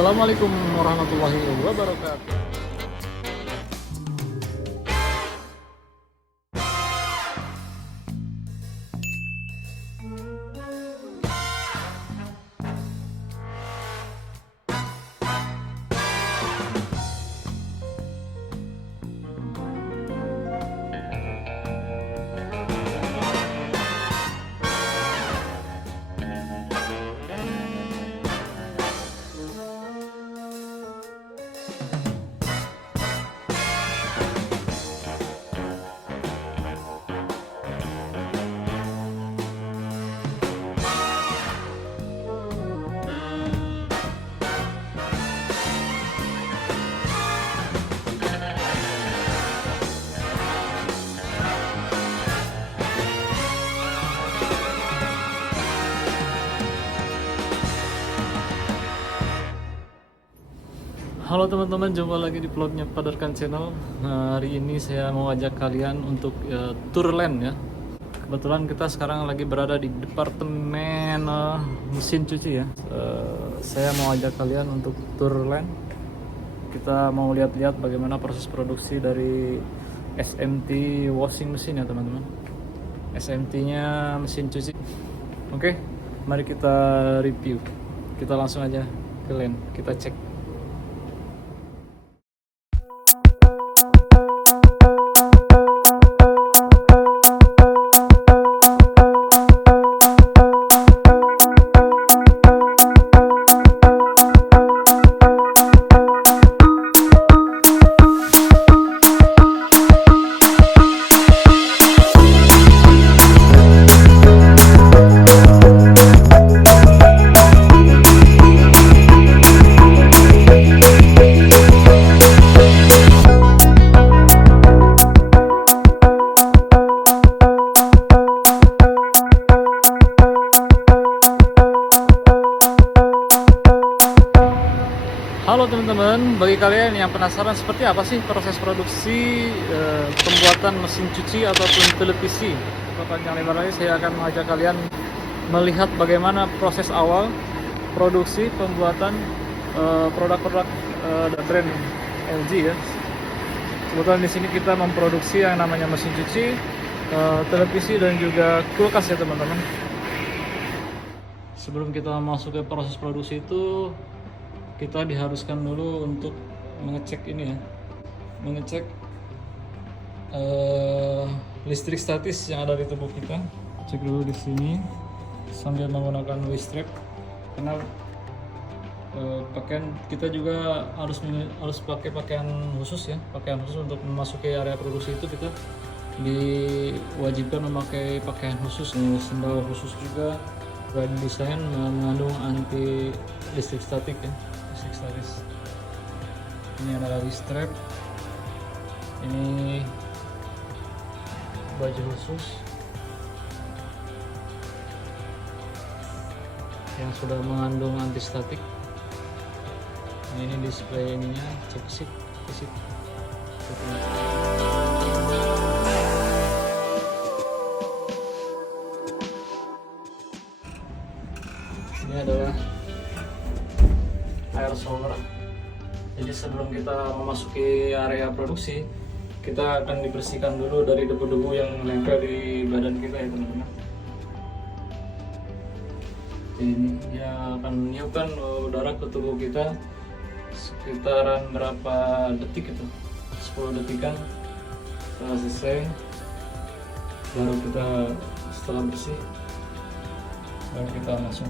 Assalamualaikum warahmatullahi wabarakatuh. Halo teman-teman, jumpa lagi di vlognya Padarkan Channel. Hari ini saya mau ajak kalian untuk tour land ya. Kebetulan kita sekarang lagi berada di departemen mesin cuci ya. Saya mau ajak kalian untuk tour land. Kita mau lihat-lihat bagaimana proses produksi dari SMT washing machine ya teman-teman. SMT-nya mesin cuci. Oke, mari kita review. Kita langsung aja ke land, kita cek. Halo teman-teman, bagi kalian yang penasaran seperti apa sih proses produksi pembuatan mesin cuci ataupun televisi, panjang lebar lagi saya akan mengajak kalian melihat bagaimana proses awal produksi pembuatan produk-produk dan brand LG ya. Kebetulan di sini kita memproduksi yang namanya mesin cuci, televisi dan juga kulkas ya teman-teman. Sebelum kita masuk ke proses produksi itu, kita diharuskan dulu untuk mengecek ini ya, mengecek listrik statis yang ada di tubuh kita. Cek dulu di sini sambil menggunakan listrik, karena pakaian kita juga harus pakai pakaian khusus ya, pakaian khusus untuk memasuki area produksi itu kita diwajibkan memakai pakaian khusus, sendal khusus juga, dan desain mengandung anti listrik statik ya. Statis. Ini adalah strap, ini baju khusus yang sudah mengandung anti statik. Ini display ininya, cek seat. Ini adalah air shower. Jadi sebelum kita memasuki area produksi, kita akan dibersihkan dulu dari debu-debu yang nempel di badan kita ya teman-teman. Ini dia akan meniupkan udara ke tubuh kita sekitaran berapa detik itu, 10 detikan. Setelah selesai, baru kita setelah bersih, baru kita masuk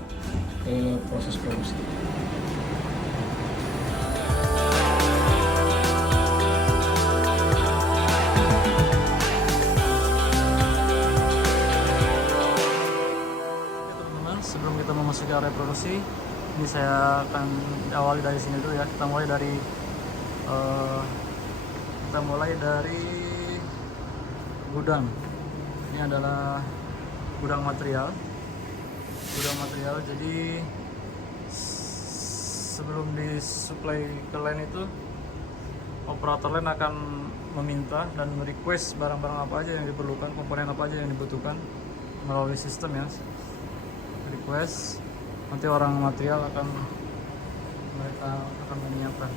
ke proses produksi. Sebelum kita memasuki area produksi, ini saya akan awali dari sini dulu ya. Kita mulai dari gudang. Ini adalah gudang material. Jadi sebelum disuplai ke line itu, operator line akan meminta dan merequest barang-barang apa aja yang diperlukan, komponen apa aja yang dibutuhkan melalui sistem ya. Request, nanti orang material akan mereka akan menyiapkan.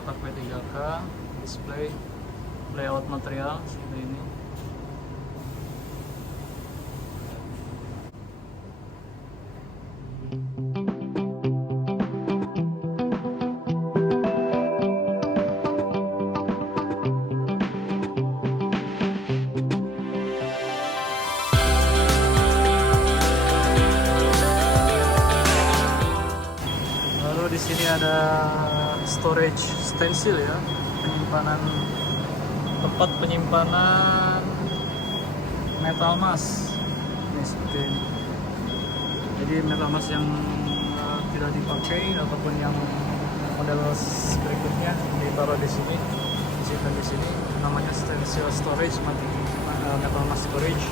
Kotak P3K, display, layout material seperti ini. Di sini ada storage stencil ya, tempat penyimpanan metal mask. Ini seperti ini. Jadi metal mask yang tidak dipakai ataupun yang model berikutnya ditaruh di sini, disimpan di sini. Namanya stencil storage, metal mask storage.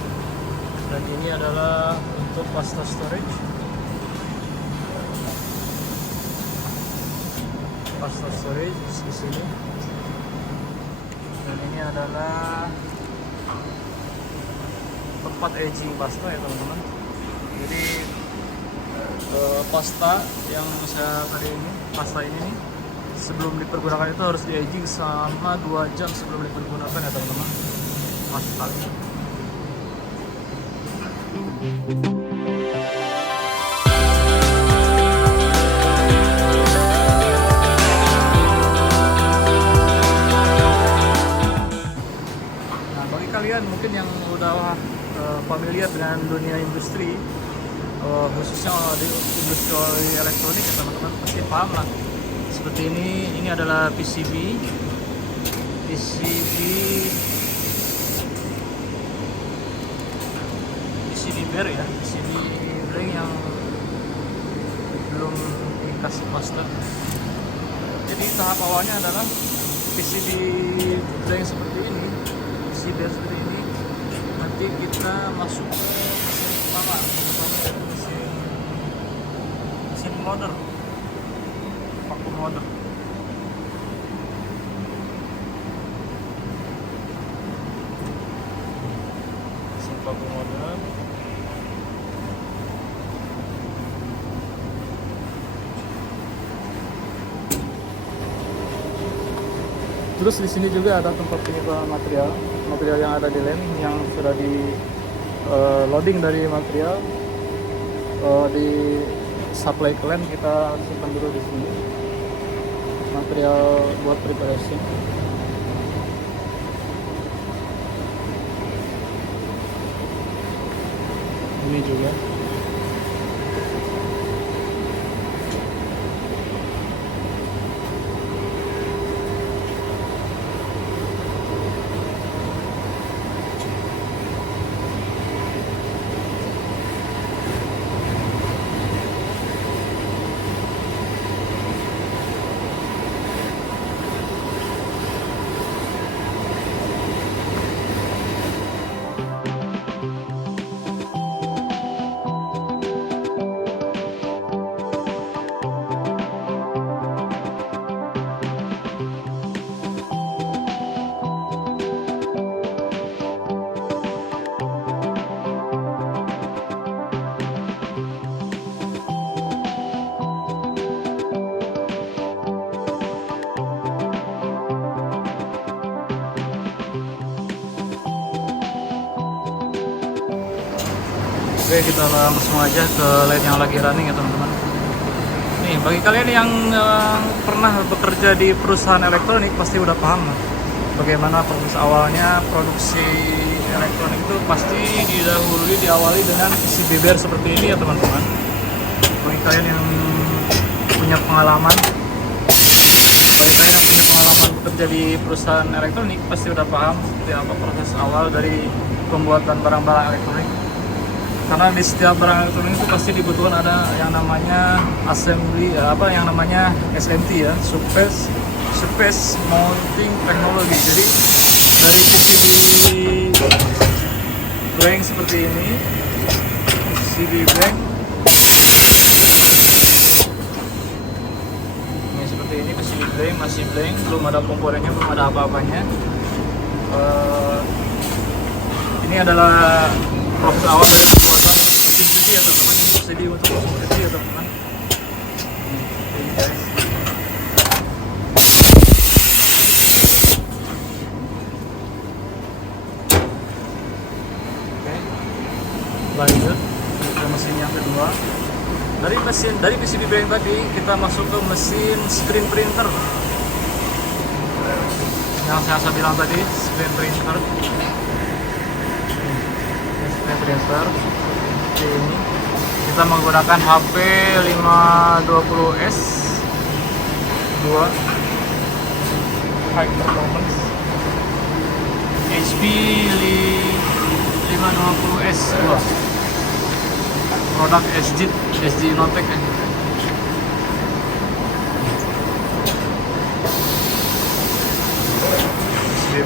Dan ini adalah untuk pasta storage. Pasta storage di sini, dan ini adalah tempat aging pasta ya teman-teman. Jadi pasta yang saya tadi ini, pasta ini nih, sebelum dipergunakan itu harus di aging selama 2 jam sebelum dipergunakan ya teman-teman. Pasta. Mungkin yang udah familiar dengan dunia industri, khususnya di industri elektronik ya teman-teman, pasti paham lah. Seperti ini adalah PCB bare ya, PCB blank yang belum dikasih pasta. Jadi tahap awalnya adalah PCB blank seperti ini, PCB bare seperti ini. Nanti kita masuk ke mesin pertama yaitu mesin loader, vacuum loader. Mesin vacuum loader. Terus di sini juga ada tempat penyimpanan material yang ada di lem yang sudah di loading dari material di supply ke lem, kita simpan dulu di sini material buat preparation. Ini juga. Oke, kita langsung aja ke line yang lagi running ya teman-teman. Nih, bagi kalian yang pernah bekerja di perusahaan elektronik pasti udah paham lah bagaimana proses awalnya produksi elektronik itu pasti diawali dengan PCB bare seperti ini ya teman-teman. Bagi kalian yang punya pengalaman bekerja di perusahaan elektronik pasti udah paham seperti apa proses awal dari pembuatan barang-barang elektronik. Karena di setiap barang elektronik itu pasti dibutuhkan ada yang namanya assembly, yang namanya SMT ya, surface mounting technology. Jadi dari PCB blank seperti ini, PCB blank ini seperti ini, PCB blank masih blank, belum ada komponennya, belum ada apa-apanya. Ini adalah proses awal dari pembuatan mesin ya teman-teman, ini subsidi untuk komoditi ya teman-teman. Ini guys. Oke, lanjut ke mesin yang kedua. Dari PCB yang tadi kita masuk ke mesin screen printer. Yang saya bilang tadi, screen printer. Screen printer ini kita menggunakan HP 520S 2 high performance, HP 520S 2 produk SG Innotech ya.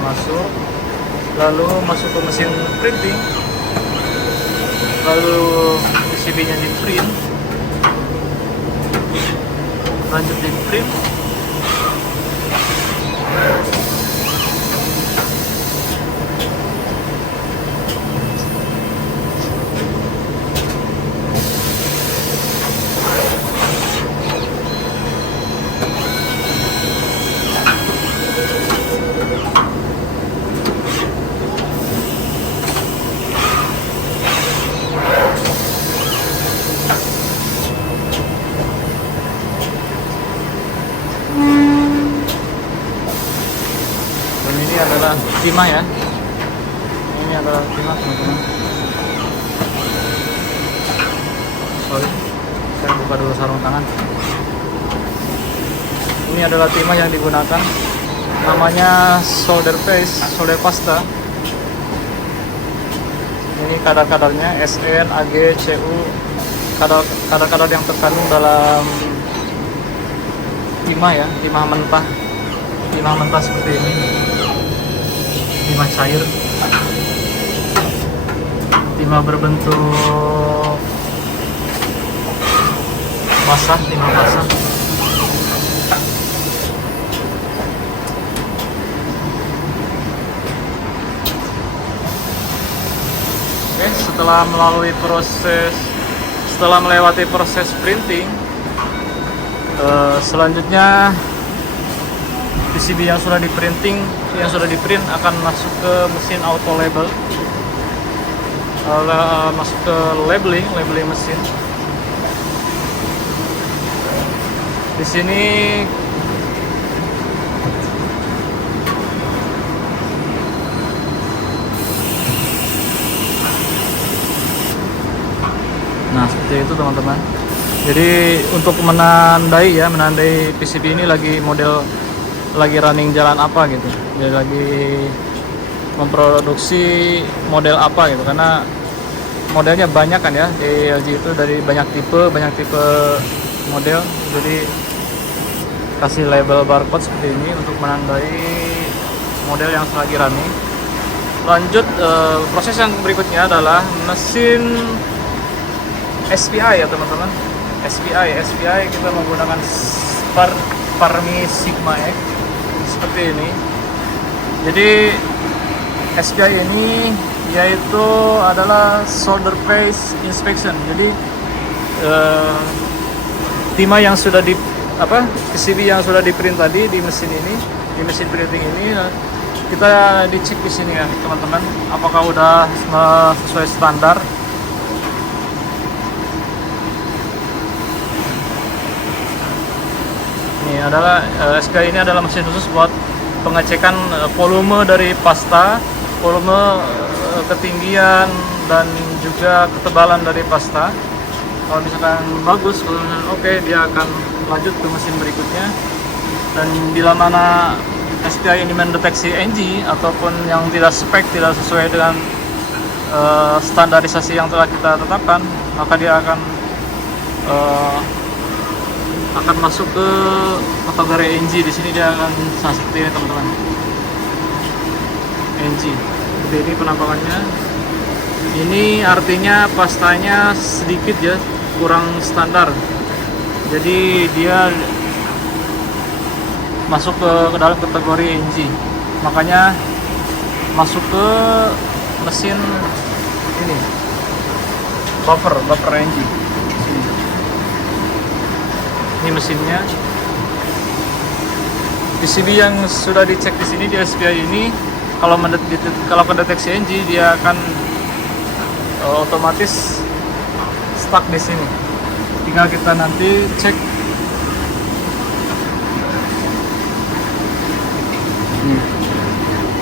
Masuk, lalu masuk ke mesin printing, lalu PCB nya di print, lanjut di print, adalah timah ya. Ini adalah timah teman-teman. Sorry, saya buka dulu sarung tangan. Ini adalah timah yang digunakan. Namanya solder paste, solder pasta. Ini kadar-kadarnya SN, AG, CU, kadar-kadar yang terkandung dalam timah ya, timah mentah seperti ini. Timah cair, timah berbentuk basah, timah basah. Oke, setelah melewati proses printing, selanjutnya PCB yang sudah di print akan masuk ke mesin auto label, masuk ke labeling mesin. Di sini nah seperti itu teman-teman. Jadi untuk menandai PCB ini lagi running jalan apa gitu, dia lagi memproduksi model apa gitu, karena modelnya banyak kan ya di LG itu, dari banyak tipe model. Jadi kasih label barcode seperti ini untuk menandai model yang lagi running. Lanjut, proses yang berikutnya adalah mesin SPI ya teman-teman. SPI kita menggunakan Parmi Sigma X seperti ini. Jadi SPI ini yaitu adalah solder paste inspection. Jadi timah yang sudah PCB yang sudah di print tadi di mesin printing ini, kita dicek di sini ya teman-teman, apakah udah sesuai standar. Ini adalah SPI ini adalah mesin khusus buat pengecekan volume dari pasta, volume, ketinggian, dan juga ketebalan dari pasta. Kalau misalkan bagus, kalau misalkan oke, dia akan lanjut ke mesin berikutnya. Dan bila mana SPI ini mendeteksi NG ataupun yang tidak tidak sesuai dengan standarisasi yang telah kita tetapkan, maka dia akan masuk ke kategori NG. Di sini dia akan seperti ini teman-teman, NG. Seperti ini penampakannya. Ini artinya pastanya sedikit ya, kurang standar. Jadi dia masuk ke dalam kategori NG. Makanya masuk ke mesin ini buffer engine. Ini mesinnya. PCB yang sudah dicek di sini di SPI ini, kalau mendeteksi NG dia akan otomatis stuck di sini. Tinggal kita nanti cek.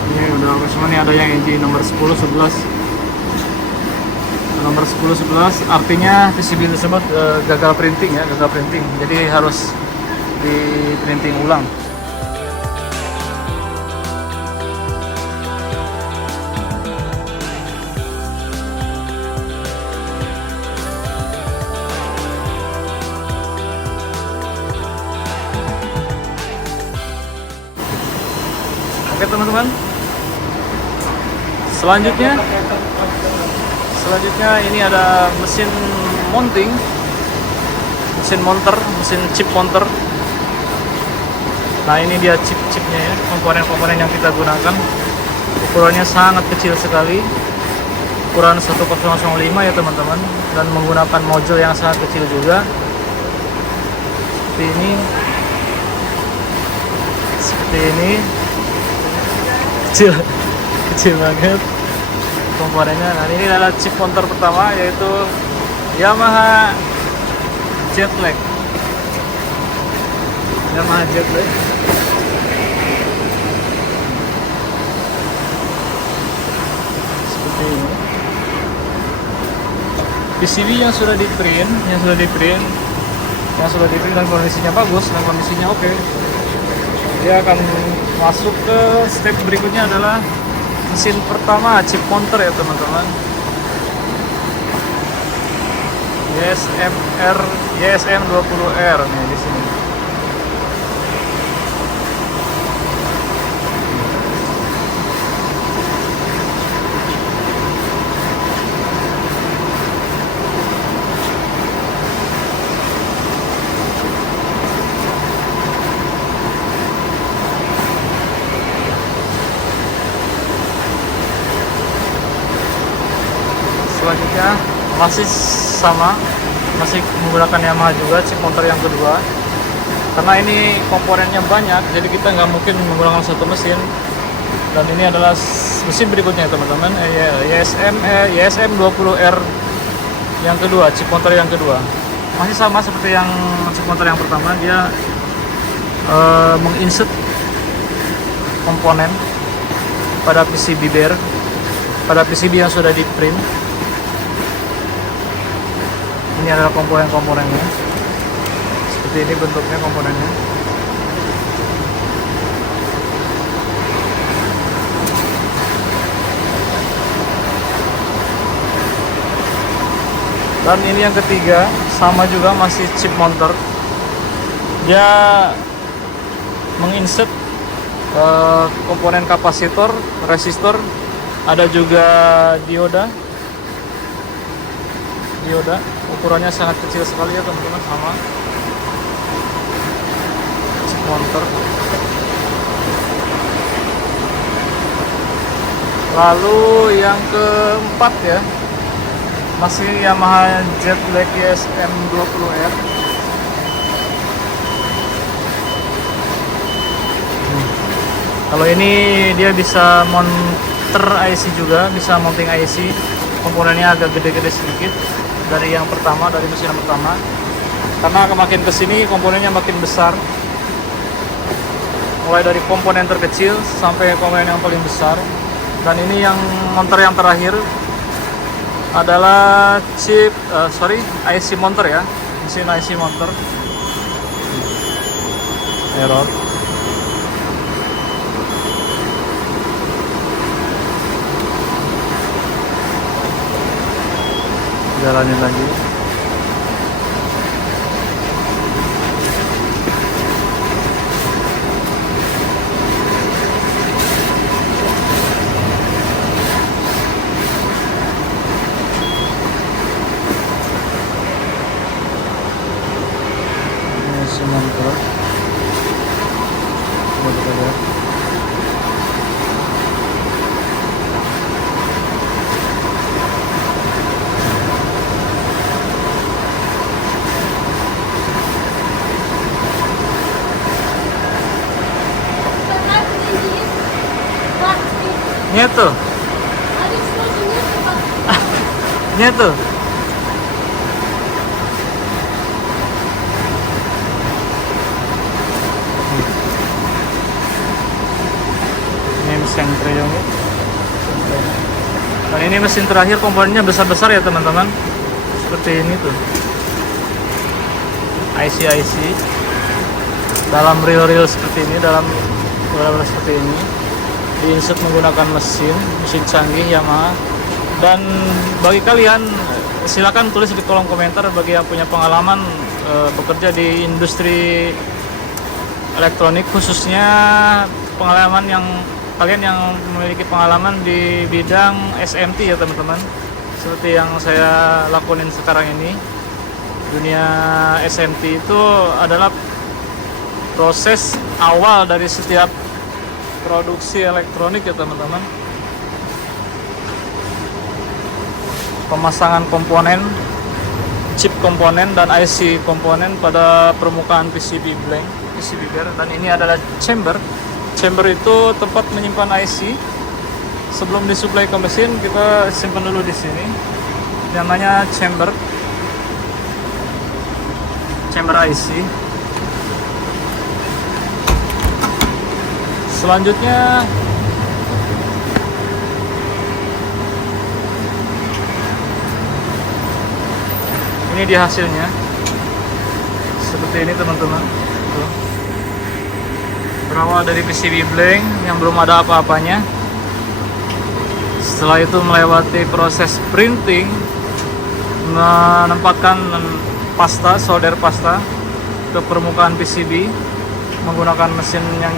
Ini udah semua nih, ada yang NG nomor 10, 11. Nomor 10, 11 artinya PCB tersebut gagal printing ya, gagal printing. Jadi harus di printing ulang. Oke teman-teman, selanjutnya ini ada mesin mounting, mesin chip mounter. Nah ini dia chipnya ya, komponen-komponen yang kita gunakan. Ukurannya sangat kecil sekali, ukuran 1005 ya teman-teman, dan menggunakan module yang sangat kecil juga. Seperti ini. Kecil banget komponennya. Nah ini adalah chip mounter pertama, yaitu Yamaha Jetlag. Seperti ini. PCB yang sudah di print dan kondisinya bagus dan kondisinya oke. Dia akan masuk ke step berikutnya, adalah mesin pertama chip mounter ya teman-teman. YSM 20R nih di sini. Selanjutnya masih sama, masih menggunakan Yamaha juga chip mounter yang kedua. Karena ini komponennya banyak, jadi kita nggak mungkin menggunakan satu mesin. Dan ini adalah mesin berikutnya teman-teman, YSM 20R yang kedua, chip mounter yang kedua. Masih sama seperti yang chip mounter yang pertama, dia menginsert komponen pada PCB bare, pada PCB yang sudah di print. Ini adalah komponen-komponennya. Seperti ini bentuknya komponennya. Dan ini yang ketiga, sama juga masih chip mounter. Dia menginsert komponen kapasitor, resistor, ada juga dioda. Ukurannya sangat kecil sekali ya teman-teman, sama chip mounter. Lalu yang keempat ya, masih Yamaha Jetlag YSM 20R. Kalau ini dia bisa mounter IC juga, bisa mounting IC. Komponennya agak gede-gede sedikit dari yang pertama, dari mesin yang pertama. Karena makin kesini komponennya makin besar. Mulai dari komponen terkecil sampai komponen yang paling besar. Dan ini yang mounter yang terakhir adalah IC mounter ya, mesin IC mounter. Error. Jalanin lagi. Ini sementara. Coba kita lihat. Nyetu. Nyetu. Ini mesin Treyong. Dan ini mesin terakhir, komponennya besar-besar ya teman-teman. Seperti ini tuh. IC dalam reel seperti ini, dalam benar-benar seperti ini. Diinsert menggunakan mesin canggih Yamaha. Dan bagi kalian, silakan tulis di kolom komentar bagi yang punya pengalaman bekerja di industri elektronik, khususnya pengalaman yang kalian yang memiliki pengalaman di bidang SMT ya teman-teman, seperti yang saya lakuin sekarang ini. Dunia SMT itu adalah proses awal dari setiap produksi elektronik ya teman-teman. Pemasangan komponen, chip komponen dan IC komponen pada permukaan PCB blank, PCB bare. Dan ini adalah chamber. Chamber itu tempat menyimpan IC. Sebelum disuplai ke mesin, kita simpan dulu di sini. Namanya chamber IC. Selanjutnya ini dia hasilnya. Seperti ini teman-teman. Berawal dari PCB blank yang belum ada apa-apanya. Setelah itu melewati proses printing, menempatkan pasta, solder pasta ke permukaan PCB menggunakan mesin yang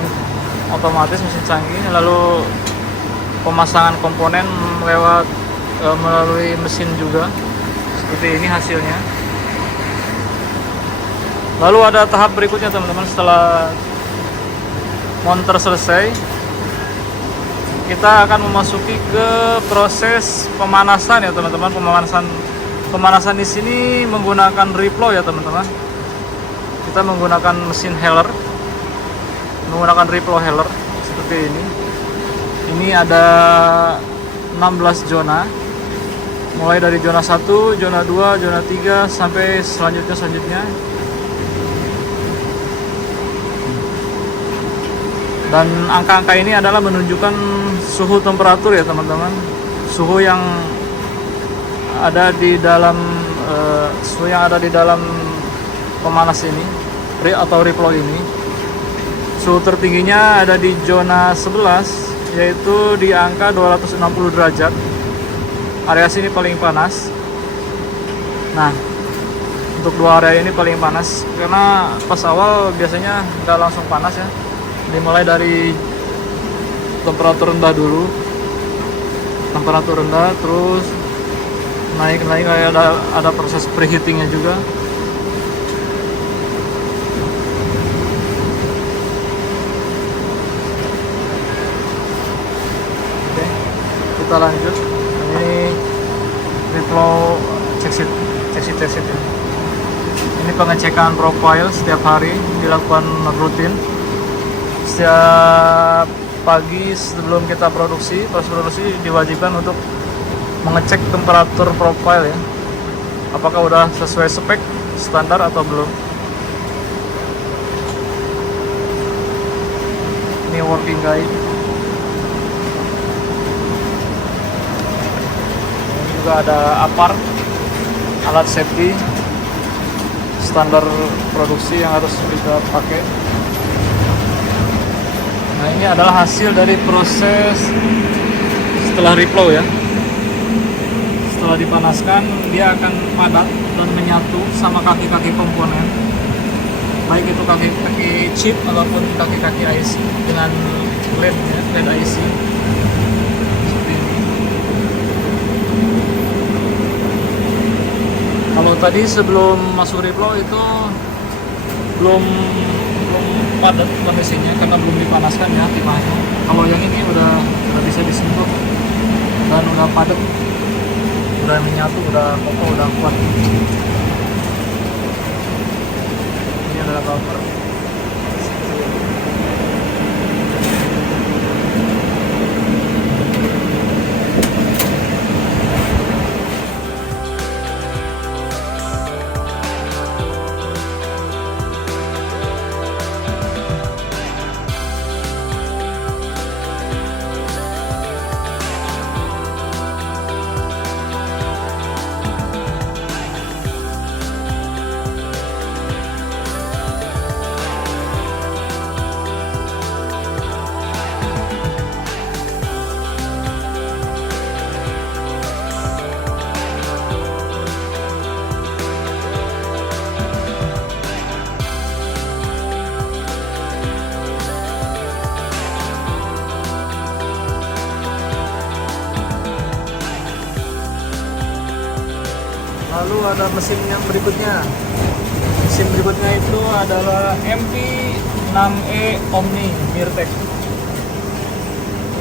otomatis, mesin canggih. Lalu pemasangan komponen melalui mesin juga. Seperti ini hasilnya. Lalu ada tahap berikutnya teman-teman. Setelah monter selesai, kita akan memasuki ke proses pemanasan ya teman-teman. Pemanasan di sini menggunakan replow ya teman-teman. Kita menggunakan mesin heller, menggunakan replow heller seperti ini. Ini ada 16 zona, mulai dari zona 1, zona 2, zona 3 sampai selanjutnya. Dan angka-angka ini adalah menunjukkan suhu temperatur ya teman-teman. Suhu yang ada di dalam pemanas ini atau replow ini. Suhu tertingginya ada di zona 11, yaitu di angka 260 derajat. Area sini paling panas. Nah, untuk dua area ini paling panas karena pas awal biasanya nggak langsung panas ya. Dimulai dari temperatur rendah dulu, temperatur rendah, terus naik ada proses preheatingnya juga. Oke, kita lanjut. Ini replow check sheet ya. Ini pengecekan profile setiap hari dilakukan rutin. Setiap pagi sebelum kita proses produksi diwajibkan untuk mengecek temperatur profile ya, apakah udah sesuai spek standar atau belum. Ini working guide. Ini juga ada APAR, alat safety standar produksi yang harus kita pakai. Nah, ini adalah hasil dari proses setelah replow ya. Setelah dipanaskan, dia akan padat dan menyatu sama kaki-kaki komponen, baik itu kaki-kaki chip ataupun kaki-kaki IC dengan LED ya, LED IC seperti ini. Kalau tadi sebelum masuk replow itu belum padat mesinnya karena belum dipanaskan ya timahnya. Kalau yang ini udah bisa disentuh dan udah padat, udah menyatu, udah kokoh, udah kuat. Ini adalah bumper. ada mesin yang berikutnya. Mesin berikutnya itu adalah MV6E Omni Mirtek.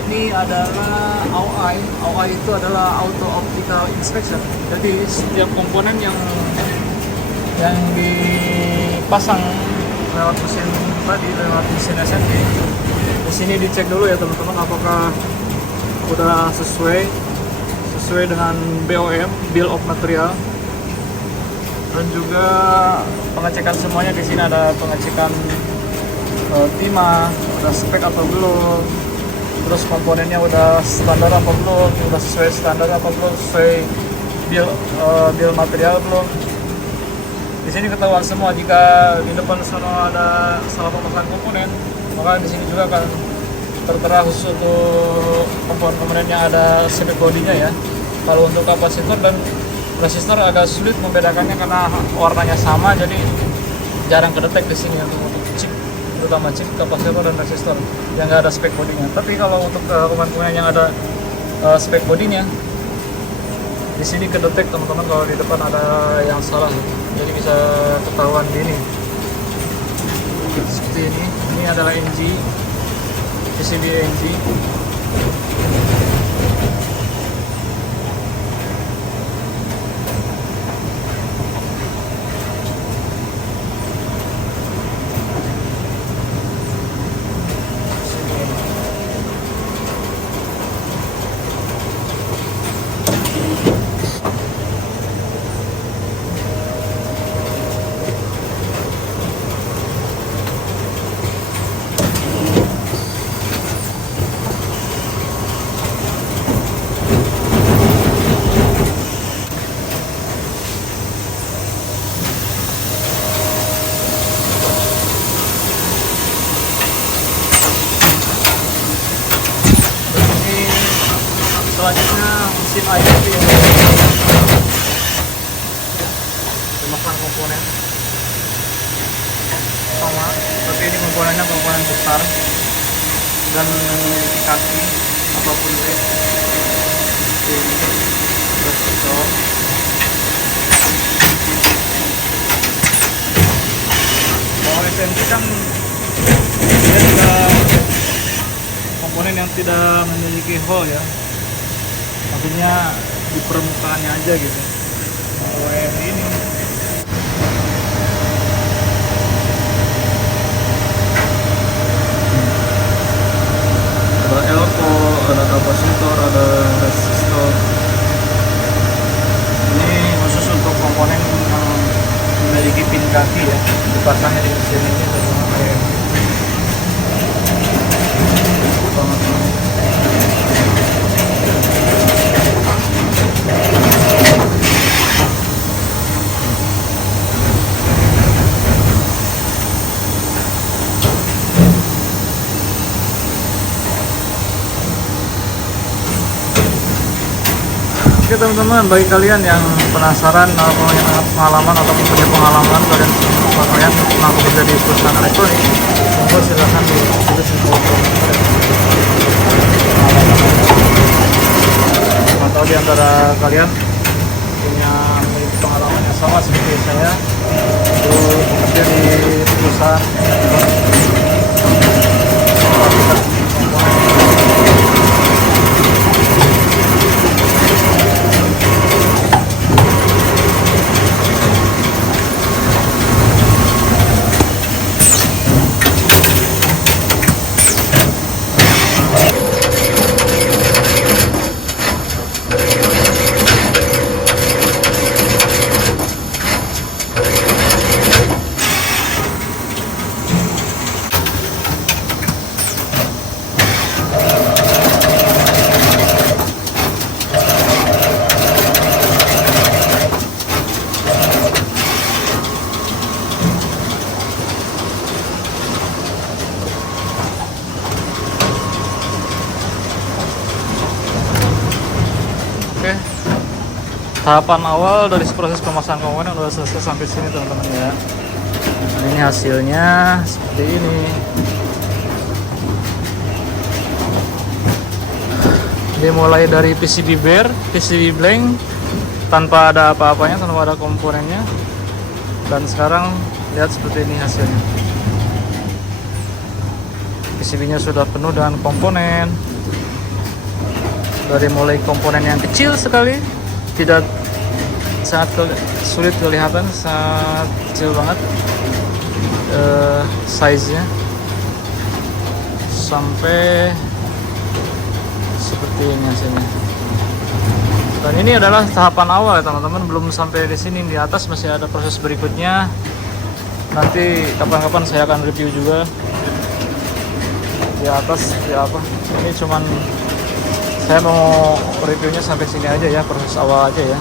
Ini adalah AOI. AOI itu adalah Auto Optical Inspection. Jadi setiap komponen yang dipasang lewat mesin tadi, lewat mesin SMD, di sini dicek dulu ya teman-teman, apakah udah sesuai dengan BOM, Bill of Material, dan juga pengecekan semuanya. Di sini ada pengecekan timah, udah spek atau belum, terus komponennya udah standar apa belum, udah sesuai standar apa belum, sesuai bill material belum. Di sini ketahuan semua. Jika di depan sana ada salah pemasangan komponen, maka di sini juga akan tertera khusus untuk komponen yang ada spek bodinya ya. Kalau untuk kapasitor dan resistor agak sulit membedakannya karena warnanya sama, jadi jarang kedetek di sini untuk chip, terutama chip kapasitor dan resistor yang nggak ada spek bodinya. Tapi kalau untuk komponen yang ada spek bodinya, di sini kedetek teman-teman kalau di depan ada yang salah, jadi bisa ketahuan gini seperti ini. Ini adalah NG, PCB NG. Selanjutnya mesin IFV yang memasang komponen sama seperti ini. Komponennya komponen besar dan memiliki kaki ataupun weight seperti ini, bersektor. Kalau SMD kan dia tidak, komponen yang tidak memiliki hole ya, artinya di permukaannya aja gitu. Kalau yang ini ada elko, ada kapasitor, ada resistor. Ini khusus untuk komponen yang memiliki pin kaki ya, dipasangnya di sini sama kayak Oke teman-teman, bagi kalian yang penasaran atau punya pengalaman ataupun punya pengalaman kalian pernah bekerja di perusahaan elektronik, monggo silahkan ditulis di kolom komentar. Atau di antara kalian punya pengalaman yang sama seperti saya untuk bekerja di perusahaan Oke, tahapan awal dari proses pemasangan komponen udah selesai sampai sini teman-teman ya. Nah, ini hasilnya seperti ini. Dimulai dari PCB bare, PCB blank, tanpa ada apa-apanya, tanpa ada komponennya. Dan sekarang lihat seperti ini hasilnya. PCB-nya sudah penuh dengan komponen. Dari mulai komponen yang kecil sekali, tidak sulit kelihatan, sangat kecil banget size-nya, sampai seperti ini hasilnya. Dan ini adalah tahapan awal ya teman-teman, belum sampai di sini. Di atas masih ada proses berikutnya. Nanti kapan-kapan saya akan review juga di atas seperti apa. Ini cuman saya mau reviewnya sampai sini aja ya, proses awal aja ya.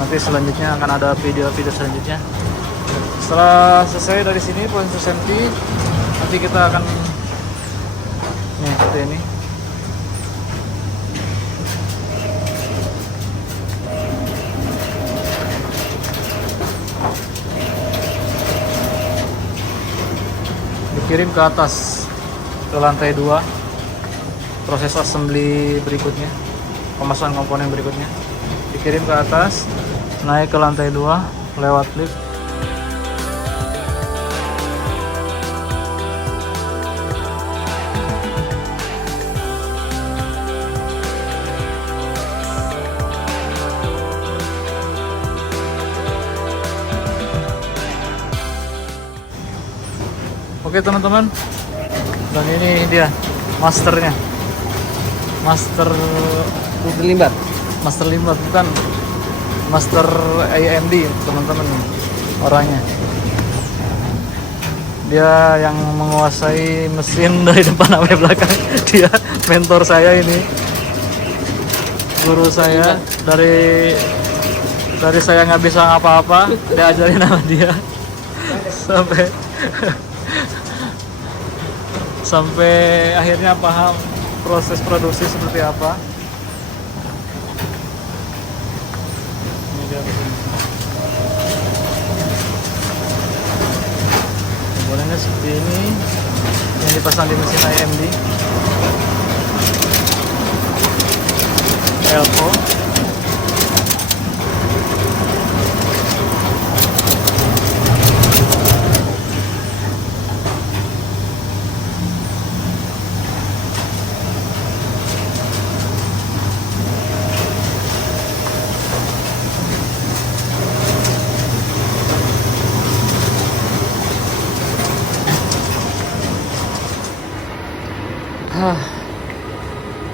Nanti selanjutnya akan ada video-video selanjutnya. Setelah selesai dari sini proses assembly, nanti kita akan nih seperti ini. Dikirim ke atas, ke lantai 2. Proses assembly berikutnya, pemasangan komponen berikutnya, dikirim ke atas, naik ke lantai 2 lewat lift. Oke teman-teman, dan ini dia masternya. Master limbat. Master limbat, bukan master AMD teman-teman, orangnya. Dia yang menguasai mesin dari depan sampai belakang. Dia mentor saya ini, guru saya. Dari saya nggak bisa apa-apa, dia ajarin sama dia sampai akhirnya paham proses produksi seperti apa. Ini dia mesin. Komponennya seperti ini yang dipasang di mesin AMD Elko.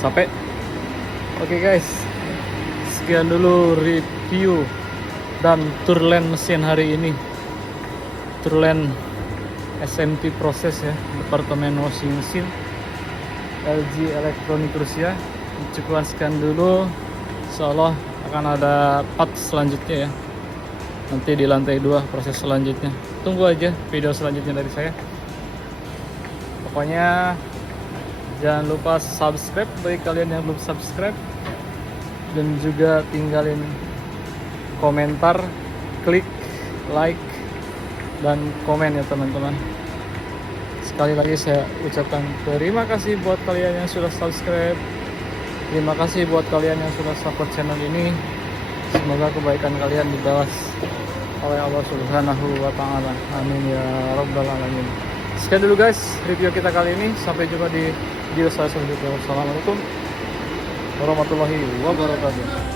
Capek. Oke guys, sekian dulu review dan turlen mesin hari ini. Turlen SMT proses ya, Departemen Washing Machine LG Electronic Rusia. Cukupkan sekian dulu. Insyaallah akan ada part selanjutnya ya, nanti di lantai 2 proses selanjutnya. Tunggu aja video selanjutnya dari saya. Pokoknya jangan lupa subscribe bagi kalian yang belum subscribe, dan juga tinggalin komentar, klik like dan komen ya teman-teman. Sekali lagi saya ucapkan terima kasih buat kalian yang sudah subscribe. Terima kasih buat kalian yang sudah support channel ini. Semoga kebaikan kalian dibalas oleh Allah Subhanahu wa Ta'ala. Amin ya Rabbal Alamin. Sekian dulu guys review kita kali ini. Sampai jumpa di video saya selanjutnya. Wassalamualaikum warahmatullahi wabarakatuh.